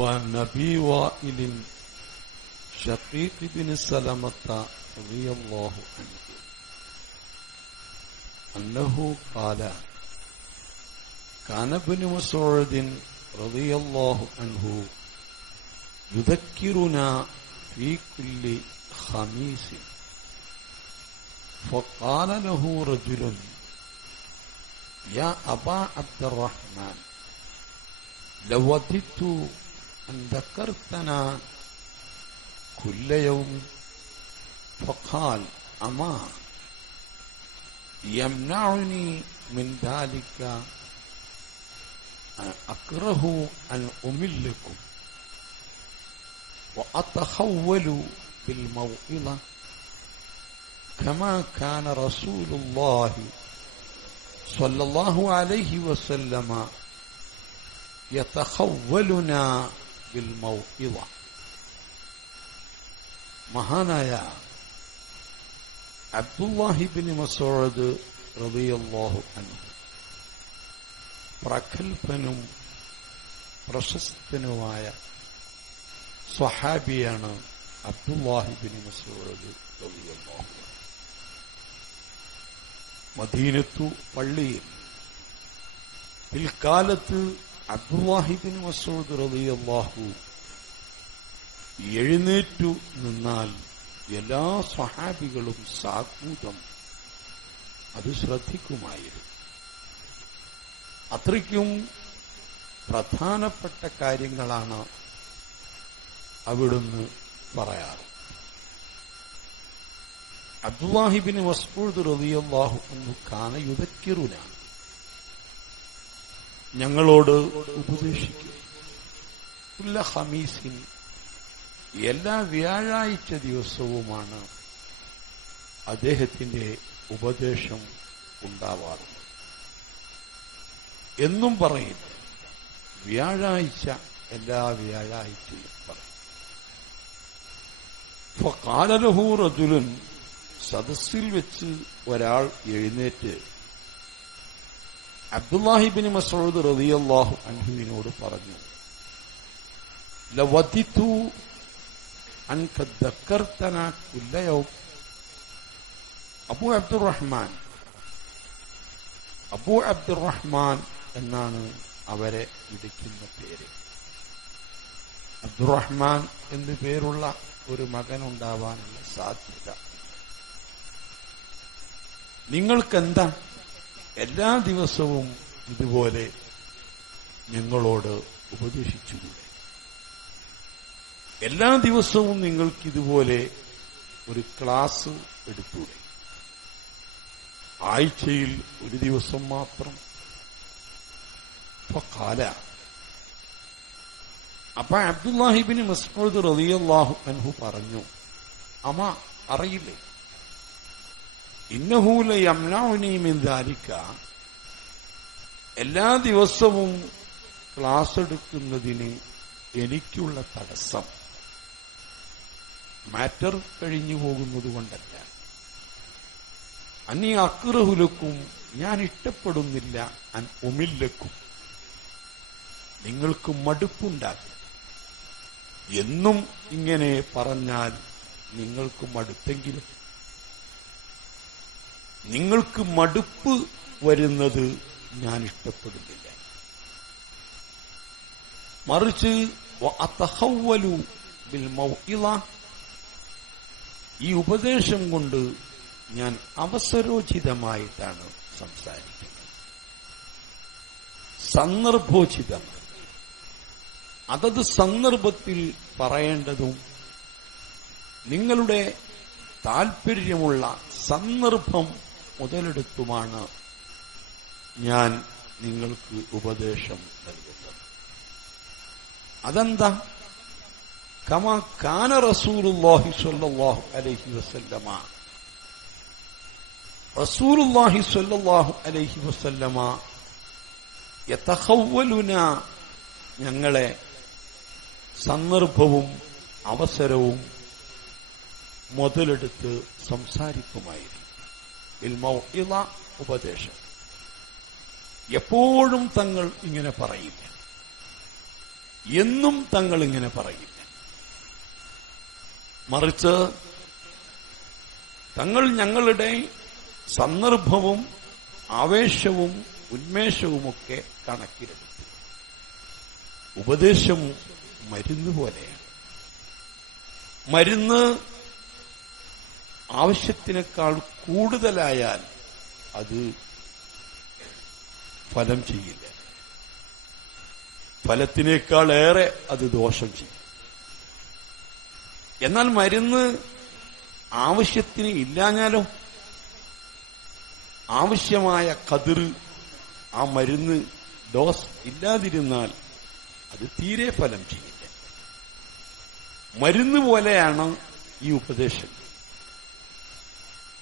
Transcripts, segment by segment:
وعن أبي وائل شقيق بن سلمة رضي الله عنه أنه قال كان ابن مسعود رضي الله عنه يذكرنا في كل خميس. فقال له رجل يا أبا عبد الرحمن لو وددت أن ذكرتنا كل يوم فقال أما يمنعني من ذلك أكره أن أملكم وأتخول بالموئلة كما كان رسول الله صلى الله عليه وسلم يتخولنا ഇവ മഹാനായ അബ്ദുല്ലാഹിബിന് മസോഴത് റബിയല്ലാഹു അനു പ്രഗത്ഭനും പ്രശസ്തനുമായ സ്വഹാബിയാണ് അബ്ദുല്ലാഹിബിന് മസോഴത് റബിയല്ലാഹു മദീനത്തു പള്ളിയിൽ പിൽക്കാലത്ത് അബ്ദുല്ലാഹിബിൻ മസൂദ് റളിയല്ലാഹു എഴുന്നേറ്റു നിന്നാൽ എല്ലാ സ്വഹാബികളും സാക്കൂതം. അത് ശ്രദ്ധിക്കുമായിരുന്നു. അത്രയ്ക്കും പ്രധാനപ്പെട്ട കാര്യങ്ങളാണ് അവിടുന്ന് പറയാറ്. അബ്ദുവാഹിബിന് മസ്കൂദ് റളിയല്ലാഹു അൻഹു കാന യുദക്കിറുന ഞങ്ങളോട് ഉപദേശിക്കും. എല്ലാ വ്യാഴാഴ്ച ദിവസവുമാണ് അദ്ദേഹത്തിന്റെ ഉപദേശം ഉണ്ടാവാറുള്ളത്. എന്നും പറയുന്നു വ്യാഴാഴ്ച എല്ലാ വ്യാഴാഴ്ചയും പറയും. കാലലഹൂർ അതുലൻ സദസ്സിൽ വെച്ച് ഒരാൾ എഴുന്നേറ്റ് അബ്ദുല്ലാഹിബിൻ മസൂദ് റളിയല്ലാഹു അൻഹുവിനോട് പറഞ്ഞു അബു അൻക റഹ്മാൻ അബു അബ്ദുറഹ്മാൻ അബു അബ്ദുറഹ്മാൻ എന്നാണ് അവരെ വിളിക്കുന്ന പേര്. അബ്ദുറഹ്മാൻ എന്ന് പേരുള്ള ഒരു മകൻ ഉണ്ടാവാനുള്ള സാധ്യത. നിങ്ങൾക്കെന്താ? എല്ലാ ദിവസവും ഇതുപോലെ ഞങ്ങളോട് ഉപദേശിച്ചുകൂടെ എല്ലാ ദിവസവും നിങ്ങൾക്കിതുപോലെ ഒരു ക്ലാസ് എടുത്തൂടെ. ആഴ്ചയിൽ ഒരു ദിവസം മാത്രം. കാല. അപ്പൊ അബ്ദുല്ലാഹിബിന് മസ്മൂദ് റളിയല്ലാഹു അൻഹു പറഞ്ഞു അമ്മ അറിയില്ലേ? ഇന്നഹൂല യംനൗനീമിന്താരിക്ക എല്ലാ ദിവസവും ക്ലാസ് എടുക്കുന്നതിന് എനിക്കുള്ള തടസ്സം. മാറ്റർ കഴിഞ്ഞു പോകുന്നത് കൊണ്ടല്ല. അന്നി അക്രഹുലക്കും ഞാൻ ഇഷ്ടപ്പെടുന്നില്ല അൻ നിങ്ങൾക്ക് മടുപ്പുണ്ടാകും എന്നും ഇങ്ങനെ പറഞ്ഞാൽ നിങ്ങൾക്ക് മടുത്തെങ്കിലും നിങ്ങൾക്ക് മടുപ്പ് വരുന്നത് ഞാൻ ഇഷ്ടപ്പെടുന്നില്ല. മറിച്ച് ഈ ഉപദേശം കൊണ്ട് ഞാൻ അവസരോചിതമായിട്ടാണ് സംസാരിക്കുന്നത്. സന്ദർഭോചിതം. അതത് സന്ദർഭത്തിൽ പറയേണ്ടതും നിങ്ങളുടെ താൽപ്പര്യമുള്ള സന്ദർഭം മുതലെടുത്തുമാണ് ഞാൻ നിങ്ങൾക്ക് ഉപദേശം നൽകുന്നത്. അതെന്താ? കമാ കാന റസൂലുല്ലാഹി സ്വല്ലല്ലാഹു അലൈഹി വസല്ലമ. റസൂലുല്ലാഹി സ്വല്ലല്ലാഹു അലൈഹി വസല്ലമ യതഖവ്വലുന ഞങ്ങളെ സന്ദർഭവും അവസരവും മുതലെടുത്ത് സംസാരിക്കുമായിരുന്നു. ഇൽമൗഇള ഉപദേശം. എപ്പോഴും തങ്ങൾ ഇങ്ങനെ പറയില്ല എന്നും തങ്ങൾ ഇങ്ങനെ പറയില്ല മറിച്ച് തങ്ങൾ ഞങ്ങളുടെ സന്ദർഭവും ആവേശവും ഉന്മേഷവുമൊക്കെ കണക്കിലെടുത്തു. ഉപദേശം മരുന്ന് പോലെയാണ്. മരുന്ന് ആവശ്യത്തിനേക്കാൾ കൂടുതലായാൽ അത് ഫലം ചെയ്യില്ല. ഫലത്തിനേക്കാൾ ഏറെ അത് ദോഷം ചെയ്യും. എന്നാൽ മരുന്ന് ആവശ്യത്തിന് ഇല്ലാഞ്ഞാലോ? ആവശ്യമായ കതിർ ആ മരുന്ന് ഡോസ് ഇല്ലാതിരുന്നാൽ അത് തീരെ ഫലം ചെയ്യില്ല. മരുന്ന് പോലെയാണ് ഈ ഉപദേശം.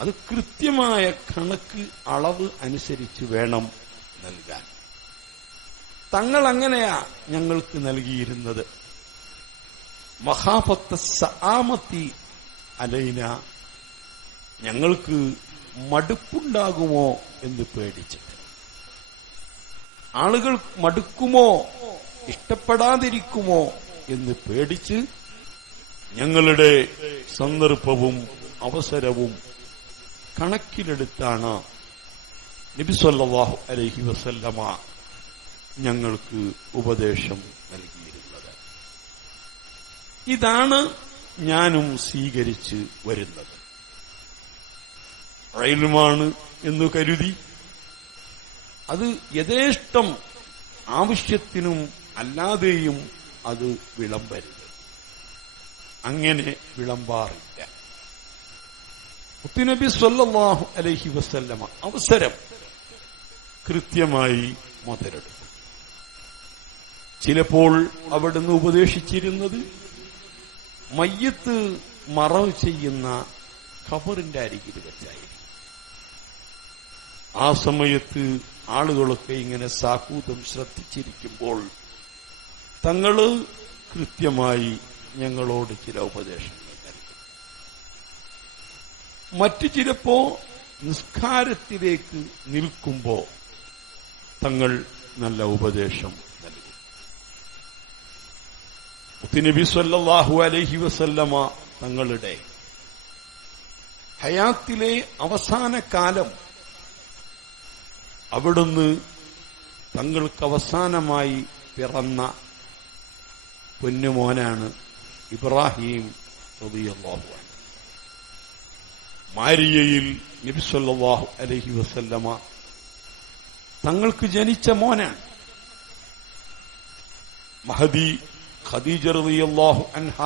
അത് കൃത്യമായ കണക്ക് അളവ് അനുസരിച്ച് വേണം നൽകാൻ. തങ്ങൾ അങ്ങനെയാ ഞങ്ങൾക്ക് നൽകിയിരുന്നത്. മഹാഫത്ത സാമത്തി അലൈന ഞങ്ങൾക്ക് മടുപ്പുണ്ടാകുമോ എന്ന് പേടിച്ചിട്ട്. ആളുകൾ മടുക്കുമോ ഇഷ്ടപ്പെടാതിരിക്കുമോ എന്ന് പേടിച്ച് ഞങ്ങളുടെ സന്ദർഭവും അവസരവും കണക്കിലെടുത്താണ് നബിസ്വല്ലാഹു അലഹി വസല്ലമ ഞങ്ങൾക്ക് ഉപദേശം നൽകിയിരുന്നത്. ഇതാണ് ഞാനും സ്വീകരിച്ച് വരുന്നത്. റയിലുമാണ് എന്ന് കരുതി അത് യഥേഷ്ടം ആവശ്യത്തിനും അല്ലാതെയും അത് വിളമ്പരുത്. അങ്ങനെ വിളമ്പാറില്ല. മുത്തുനബി സ്വല്ലാഹു അലൈഹി വസല്ലമ അവസരം കൃത്യമായി മുതലെടുക്കും ചിലപ്പോൾ അവിടുന്ന് ഉപദേശിച്ചിരുന്നത് മയ്യത്ത് മറവ് ചെയ്യുന്ന ഖബറിന്റെ അരികിൽ വെച്ചായിരുന്നു. ആ സമയത്ത് ആളുകളൊക്കെ ഇങ്ങനെ സാഹൂതം ശ്രദ്ധിച്ചിരിക്കുമ്പോൾ തങ്ങൾ കൃത്യമായി ഞങ്ങളോട് ചില നൽകി മറ്റു ചിലപ്പോ നിസ്കാരത്തിലേക്ക് നിൽക്കുമ്പോ തങ്ങൾ നല്ല ഉപദേശം നൽകി. മുത്തുനബി സല്ലാഹു അലഹി വസല്ലമ തങ്ങളുടെ ഹയാത്തിലെ അവസാന കാലം അവിടുന്ന് തങ്ങൾക്ക് അവസാനമായി പിറന്ന പൊന്നുമോനാണ് ഇബ്രാഹിം റളിയല്ലാഹു അൻഹു. മാരിയയിൽ നബിസ്വല്ലാഹു അലഹി വസല്ലമ തങ്ങൾക്ക് ജനിച്ച മോനാണ്. മഹദി ഖദീജ റളിയല്ലാഹു അൻഹ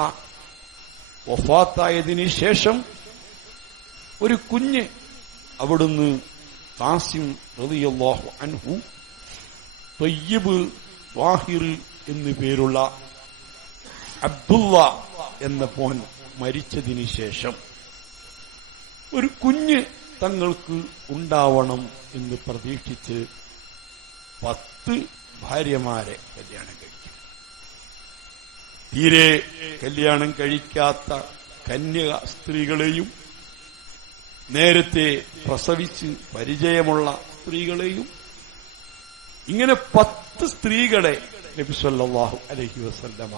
വഫാത്തായതിന് ശേഷം ഒരു കുഞ്ഞ് അവിടുന്ന് കാസിം റളിയല്ലാഹു അൻഹു തയ്യബ് വാഹിർ എന്നു പേരുള്ള അബ്ദുള്ള എന്ന പോൻ മരിച്ചതിന് ശേഷം ഒരു കുഞ്ഞ് തങ്ങൾക്ക് ഉണ്ടാവണം എന്ന് പ്രതീക്ഷിച്ച് പത്ത് ഭാര്യമാരെ കല്യാണം കഴിക്കും തീരെ കല്യാണം കഴിക്കാത്ത കന്യക സ്ത്രീകളെയും നേരത്തെ പ്രസവിച്ച് പരിചയമുള്ള സ്ത്രീകളെയും ഇങ്ങനെ പത്ത് സ്ത്രീകളെ നബിസ്വല്ലാഹു അലഹി വസല്ലമ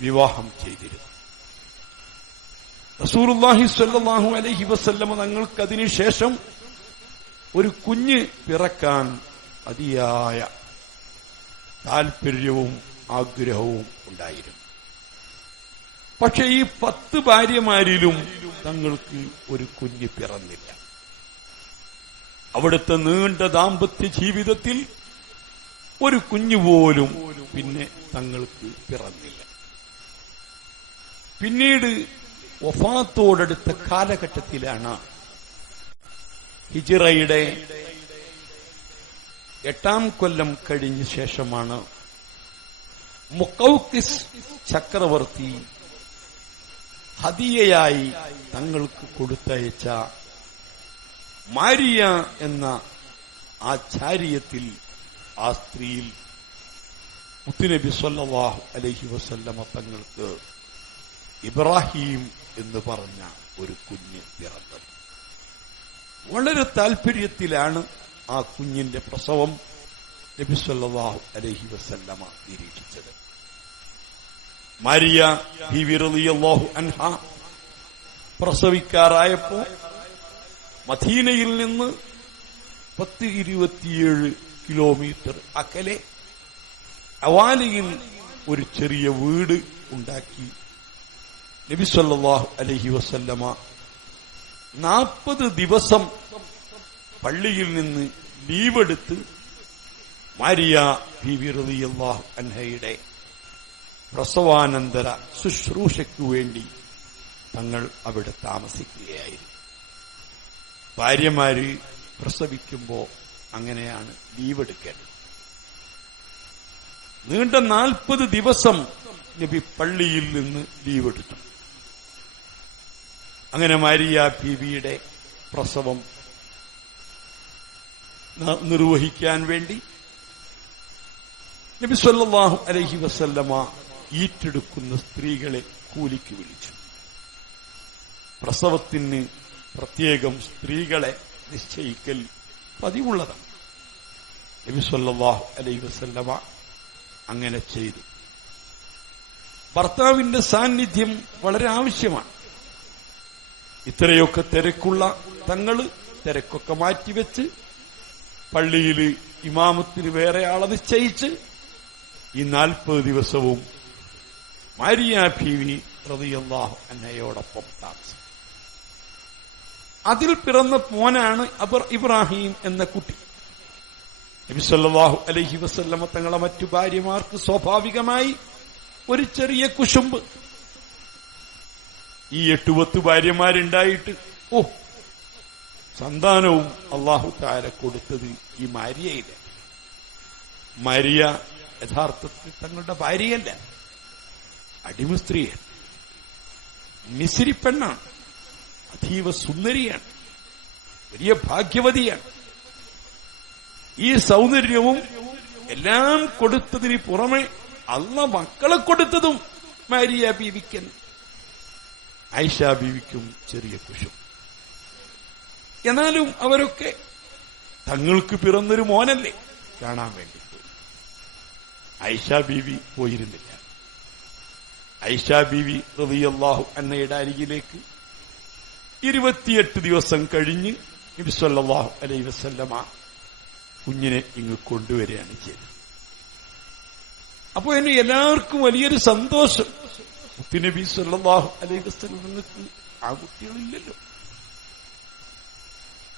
വിവാഹം ചെയ്തിരുന്നു. റസൂറുല്ലാഹി സ്വല്ലാഹു അലഹി വസ്ല്ലമ തങ്ങൾക്ക് അതിനുശേഷം ഒരു കുഞ്ഞ് പിറക്കാൻ അതിയായ താൽപര്യവും ആഗ്രഹവും ഉണ്ടായിരുന്നു. പക്ഷെ ഈ പത്ത് ഭാര്യമാരിലും തങ്ങൾക്ക് ഒരു കുഞ്ഞ് പിറന്നില്ല. അവിടുത്തെ നീണ്ട ദാമ്പത്യ ജീവിതത്തിൽ ഒരു കുഞ്ഞു പോലും പിന്നെ തങ്ങൾക്ക് പിറന്നില്ല. പിന്നീട് വഫാത്തോടടുത്ത കാലഘട്ടത്തിലാണ് ഹിജിറയുടെ എട്ടാം കൊല്ലം കഴിഞ്ഞ ശേഷമാണ് മുക്കൌക്കിസ് ചക്രവർത്തി ഹദിയയായി തങ്ങൾക്ക് കൊടുത്തയച്ച മാരിയ എന്ന ആ ചാരിയത്തിൽ ആ സ്ത്രീയിൽ മുത്തുനബി സല്ലാഹു അലഹി വസല്ലമ തങ്ങൾക്ക് ഇബ്രാഹിം എന്ന് പറഞ്ഞ ഒരു കുഞ്ഞ് പിറന്നത്. വളരെ താല്പര്യത്തിലാണ് ആ കുഞ്ഞിന്റെ പ്രസവം നബി അലഹി അലൈഹി വസല്ലമ നിരീക്ഷിച്ചത്. മാരിയ ബിവി റളിയല്ലാഹു അൻഹ പ്രസവിക്കാറായപ്പോ മദീനയിൽ നിന്ന് പത്ത് ഇരുപത്തിയേഴ് കിലോമീറ്റർ അകലെ അവാലിയിൽ ഒരു ചെറിയ വീട് ഉണ്ടാക്കി നബി സല്ലാഹു അലൈഹി വസല്ലമ നാൽപ്പത് ദിവസം പള്ളിയിൽ നിന്ന് ലീവെടുത്ത് മാരിയ ബീവി റളിയല്ലാഹു അൻഹയുടെ പ്രസവാനന്തര ശുശ്രൂഷയ്ക്കു വേണ്ടി തങ്ങൾ അവിടെ താമസിക്കുകയായിരുന്നു. ഭാര്യമാര് പ്രസവിക്കുമ്പോൾ അങ്ങനെയാണ് ലീവെടുക്കേണ്ടത്. നീണ്ട നാൽപ്പത് ദിവസം നബി പള്ളിയിൽ നിന്ന് ലീവെടുത്തു. അങ്ങനെ മാരിയ ബീവിയുടെ പ്രസവം നിർവഹിക്കാൻ വേണ്ടി നബി സല്ലല്ലാഹു അലൈഹി വസല്ലമ ഈറ്റെടുക്കുന്ന സ്ത്രീകളെ കൂലിക്ക് വിളിച്ചു. പ്രസവത്തിന് പ്രത്യേകം സ്ത്രീകളെ നിശ്ചയിക്കൽ പതിവുള്ളതാണ്. നബി സല്ലല്ലാഹു അലൈഹി വസല്ലമ അങ്ങനെ ചെയ്തു. ഭർത്താവിന്റെ സാന്നിധ്യം വളരെ ആവശ്യമാണ്. ഇത്രയൊക്കെ തിരക്കുള്ള തങ്ങൾ തിരക്കൊക്കെ മാറ്റിവെച്ച് പള്ളിയിൽ ഇമാമത്തിന് വേറെ ആളെ നിശ്ചയിച്ച് ഈ നാൽപ്പത് ദിവസവും മാരിയ ഭീവി റളിയല്ലാഹു അന്നയോടൊപ്പം താമസം. അതിൽ പിറന്ന മോനാണ് അബർ ഇബ്രാഹിം എന്ന കുട്ടി. നബി അലഹി അലൈഹി വസല്ലമ തങ്ങളെ മറ്റു ഭാര്യമാർക്ക് സ്വാഭാവികമായി ഒരു ചെറിയ കുശുമ്പ് ഈ എട്ടു പത്ത് ഭാര്യമാരുണ്ടായിട്ട്. ഓ സന്താനവും അള്ളാഹു താര കൊടുത്തത് ഈ മാരിയയില്ല മരിയ യഥാർത്ഥത്തിൽ തങ്ങളുടെ ഭാര്യയല്ല. അടിമ സ്ത്രീയാണ്. പെണ്ണാണ് അതീവ സുന്ദരിയാണ്. വലിയ ഭാഗ്യവതിയാണ്. ഈ സൗന്ദര്യവും എല്ലാം കൊടുത്തതിന് പുറമെ അള്ള മക്കളെ കൊടുത്തതും മാരിയ ബീവിക്കൻ ഐഷ ബീവിക്കും ചെറിയ കുശും. എന്നാലും അവരൊക്കെ തങ്ങൾക്ക് പിറന്നൊരു മോനല്ലേ? കാണാൻ വേണ്ടി പോയി. ഐഷ ബീവി പോയിരുന്നില്ല. ഐഷ ബീവി റളിയല്ലാഹു അന്നയുടെ അരികിലേക്ക് ഇരുപത്തിയെട്ട് ദിവസം കഴിഞ്ഞ് നബി അലൈ വസല്ലമ കുഞ്ഞിനെ ഇങ്ങ് കൊണ്ടുവരികയാണ് ചെയ്തത്. അപ്പോ എന്നെ എല്ലാവർക്കും വലിയൊരു സന്തോഷം. മുത്തുനബി സല്ലല്ലാഹു അലൈഹി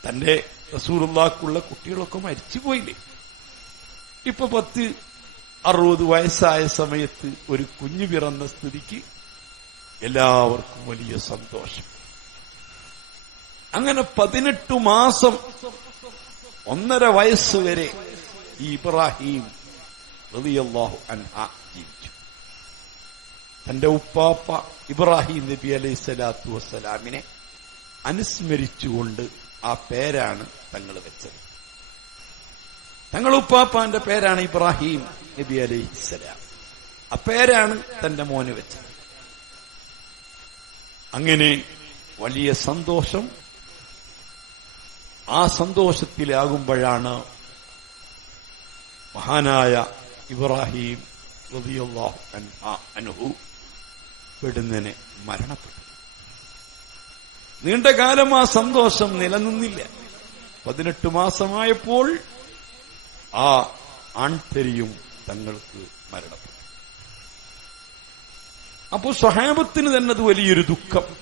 തന്റെ റസൂറുള്ളാക്കുള്ള കുട്ടികളൊക്കെ മരിച്ചുപോയില്ലേ. ഇപ്പൊ പത്ത് അറുപത് വയസ്സായ സമയത്ത് ഒരു കുഞ്ഞു പിറന്ന സ്ഥിതിക്ക് എല്ലാവർക്കും വലിയ സന്തോഷം. അങ്ങനെ പതിനെട്ട് മാസം ഒന്നര വയസ്സ് വരെ ഈ ഇബ്രാഹിം റളിയല്ലാഹു അൻഹ ജീവിച്ചു. തന്റെ ഉപ്പാപ്പ ഇബ്രാഹിം നബി അലൈഹി സ്വലാത്തു വസ്സലാമിനെ അനുസ്മരിച്ചുകൊണ്ട് ആ പേരാണ് തങ്ങൾ വെച്ചത്. തങ്ങൾ ഉപ്പാപ്പാന്റെ പേരാണ് ഇബ്രാഹിം നബി അലൈഹി സ്വലാം. ആ പേരാണ് തന്റെ മോന് വെച്ചത്. അങ്ങനെ വലിയ സന്തോഷം ആ സന്തോഷത്തിലാകുമ്പോഴാണ് മഹാനായ ഇബ്രാഹിം അൻഹു പെടുന്നനെ മരണപ്പെട്ടു. നീണ്ടകാലം ആ സന്തോഷം നിലനിന്നില്ല. പതിനെട്ട് മാസമായപ്പോൾ ആ ആൺതരിയും തങ്ങൾക്ക് മരണപ്പെട്ടു. അപ്പോൾ സ്വഹാബത്തിന് തന്നെ അത് വലിയൊരു ദുഃഖം.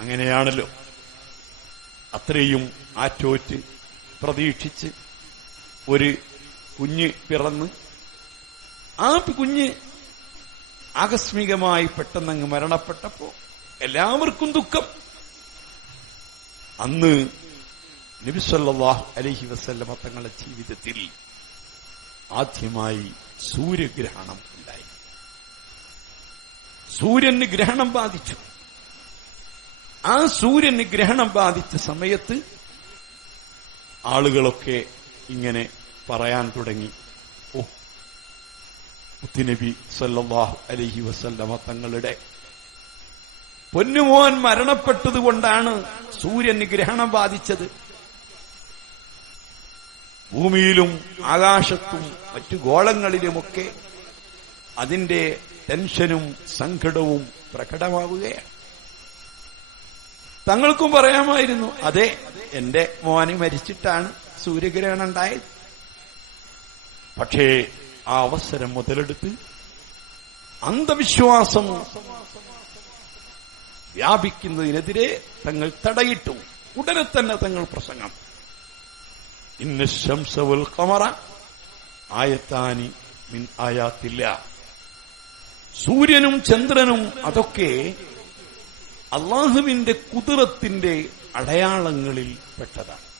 അങ്ങനെയാണല്ലോ. അത്രയും ആറ്റോറ്റ് പ്രതീക്ഷിച്ച് ഒരു കുഞ്ഞ് പിറന്ന് ആ കുഞ്ഞ് ആകസ്മികമായി പെട്ടെന്നങ്ങ് മരണപ്പെട്ടപ്പോ എല്ലാവർക്കും ദുഃഖം. അന്ന് നബിസല്ലാഹു അലഹി വസല്ലമ തങ്ങളുടെ ജീവിതത്തിൽ ആദ്യമായി സൂര്യഗ്രഹണം ഉണ്ടായി. സൂര്യന് ഗ്രഹണം ബാധിച്ചു. ആ സൂര്യന് ഗ്രഹണം ബാധിച്ച സമയത്ത് ആളുകളൊക്കെ ഇങ്ങനെ പറയാൻ തുടങ്ങി. മുത്തുനബി സല്ലാഹു അലഹി വസല്ലമ തങ്ങളുടെ പൊന്നുമോൻ മരണപ്പെട്ടതുകൊണ്ടാണ് സൂര്യന് ഗ്രഹണം ബാധിച്ചത്. ഭൂമിയിലും ആകാശത്തും മറ്റു ഗോളങ്ങളിലുമൊക്കെ അതിന്റെ ടെൻഷനും സങ്കടവും പ്രകടമാവുകയാണ്. തങ്ങൾക്കും പറയാമായിരുന്നു അതെ എന്റെ മോനെ മരിച്ചിട്ടാണ് സൂര്യഗ്രഹണം ഉണ്ടായത്. പക്ഷേ ആ അവസരം മുതലെടുത്ത് അന്ധവിശ്വാസം വ്യാപിക്കുന്നതിനെതിരെ തങ്ങൾ തടയിട്ടു. ഉടനെ തന്നെ തങ്ങൾ പ്രസംഗം. ഇന്ന ശംസവുൽ കമറ ആയത്താനി മിൻ ആയാത്തില്ല. സൂര്യനും ചന്ദ്രനും അതൊക്കെ അള്ളാഹുവിന്റെ കുതിരത്തിന്റെ അടയാളങ്ങളിൽ പെട്ടതാണ്.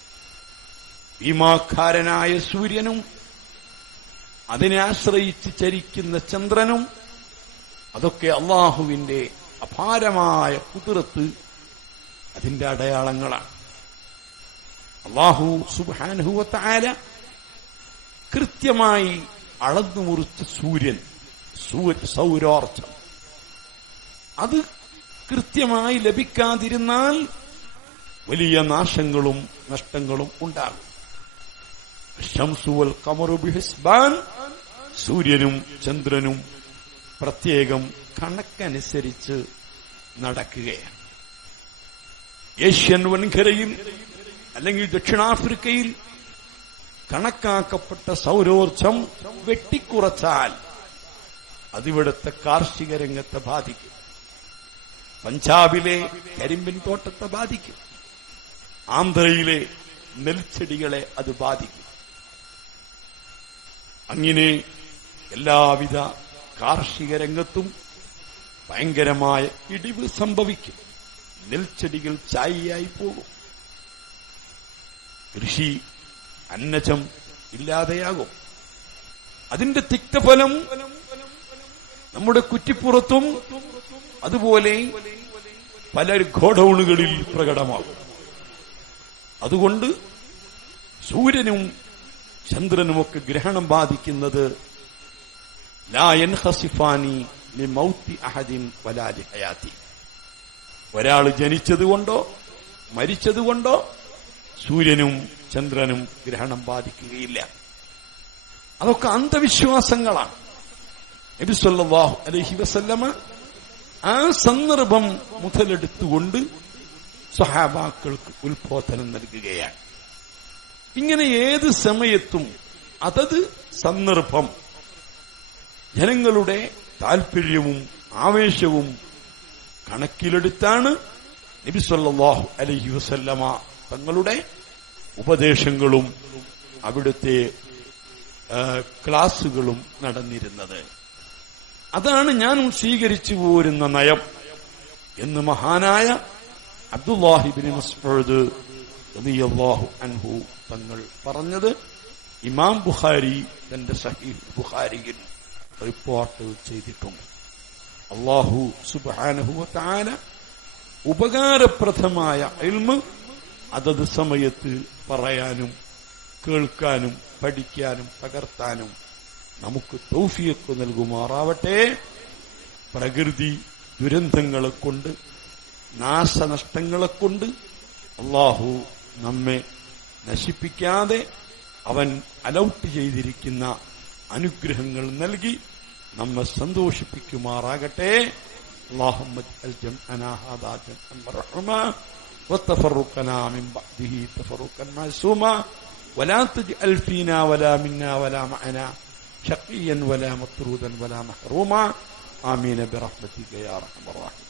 ഭീമാക്കാരനായ സൂര്യനും അതിനെ ആശ്രയിച്ച് ചരിക്കുന്ന ചന്ദ്രനും അതൊക്കെ അള്ളാഹുവിന്റെ അപാരമായ കുതിരത്ത് അതിന്റെ അടയാളങ്ങളാണ്. അള്ളാഹു സുബാനുഹുവത്തായ കൃത്യമായി അളന്നു മുറിച്ച സൂര്യൻ സൂര്യ സൗരോർജം. അത് കൃത്യമായി ലഭിക്കാതിരുന്നാൽ വലിയ നാശങ്ങളും നഷ്ടങ്ങളും ഉണ്ടാകും. ഷംസുവൽ കമറു ബിഹിസ്ബാൻ സൂര്യനും ചന്ദ്രനും പ്രത്യേകം കണക്കനുസരിച്ച് നടക്കുകയാണ്. ഏഷ്യൻ വൻകരയിൽ അല്ലെങ്കിൽ ദക്ഷിണാഫ്രിക്കയിൽ കണക്കാക്കപ്പെട്ട സൗരോർജം വെട്ടിക്കുറച്ചാൽ അതിവിടുത്തെ കാർഷിക രംഗത്തെ ബാധിക്കും. പഞ്ചാബിലെ കരിമ്പിൻ തോട്ടത്തെ ബാധിക്കും. ആന്ധ്രയിലെ നെൽച്ചെടികളെ അത് ബാധിക്കും. അങ്ങനെ എല്ലാവിധ കാർഷിക രംഗത്തും ഭയങ്കരമായ ഇടിവ് സംഭവിക്കും. നെൽച്ചെടികൾ ചായയായി പോകും. കൃഷി അന്നജം ഇല്ലാതെയാകും. അതിന്റെ തിക്തഫലം നമ്മുടെ കുറ്റിപ്പുറത്തും അതുപോലെ പല ഗോഡൌണുകളിൽ പ്രകടമാകും. അതുകൊണ്ട് സൂര്യനും ചന്ദ്രനുമൊക്കെ ഗ്രഹണം ബാധിക്കുന്നത് ലായൻ ജനിച്ചത് കൊണ്ടോ മരിച്ചത് കൊണ്ടോ ഒരാൾ സൂര്യനും ചന്ദ്രനും ഗ്രഹണം ബാധിക്കുകയില്ല. അതൊക്കെ അന്ധവിശ്വാസങ്ങളാണ്. നബിസ്വല്ലാഹു അലൈഹി വസല്ലമ ആ സന്ദർഭം മുതലെടുത്തുകൊണ്ട് സഹാബാക്കൾക്ക് ഉത്ബോധനം നൽകുകയാണ്. ഇങ്ങനെ ഏത് സമയത്തും അതത് സന്ദർഭം ജനങ്ങളുടെ താൽപര്യവും ആവേശവും കണക്കിലെടുത്താണ് നബിസ്വല്ലാഹു അലഹി വസല്ലമ തങ്ങളുടെ ഉപദേശങ്ങളും അവിടുത്തെ ക്ലാസുകളും നടന്നിരുന്നത്. അതാണ് ഞാനും സ്വീകരിച്ചു പോരുന്ന നയം എന്ന് മഹാനായ അബ്ദുല്ലാഹിബിൻ റളിയല്ലാഹു അൻഹു തങ്ങൾ പറഞ്ഞത് ഇമാം ബുഖാരി തന്റെ സഹീഹ് ബുഖാരിയിൽ. റിപ്പോർട്ട് ചെയ്തിട്ടുണ്ട്. അള്ളാഹു സുബ്ഹാനഹു വതആല ഉപകാരപ്രദമായ ഇൽമ് അതത് സമയത്ത് പറയാനും കേൾക്കാനും പഠിക്കാനും പകർത്താനും നമുക്ക് തൗഫിയൊക്കെ നൽകുമാറാവട്ടെ. പ്രകൃതി ദുരന്തങ്ങളെ കൊണ്ട് നാശനഷ്ടങ്ങളെ കൊണ്ട് അള്ളാഹു നമ്മെ നശിപ്പിക്കാതെ അവൻ അലൗട്ട് ചെയ്തിരിക്കുന്ന അനുഗ്രഹങ്ങൾ നൽകി നമ്മെ സന്തോഷിപ്പിക്കുമാറാകട്ടെ اللهم اجعل جمعنا هذا جمعا مرحوما وتفرقنا من بعده تفرقا معصوما ولا تجعل فينا ولا منا ولا معنا شقيا ولا مطرودا ولا محروما آمين برحمتك يا أرحم الراحمين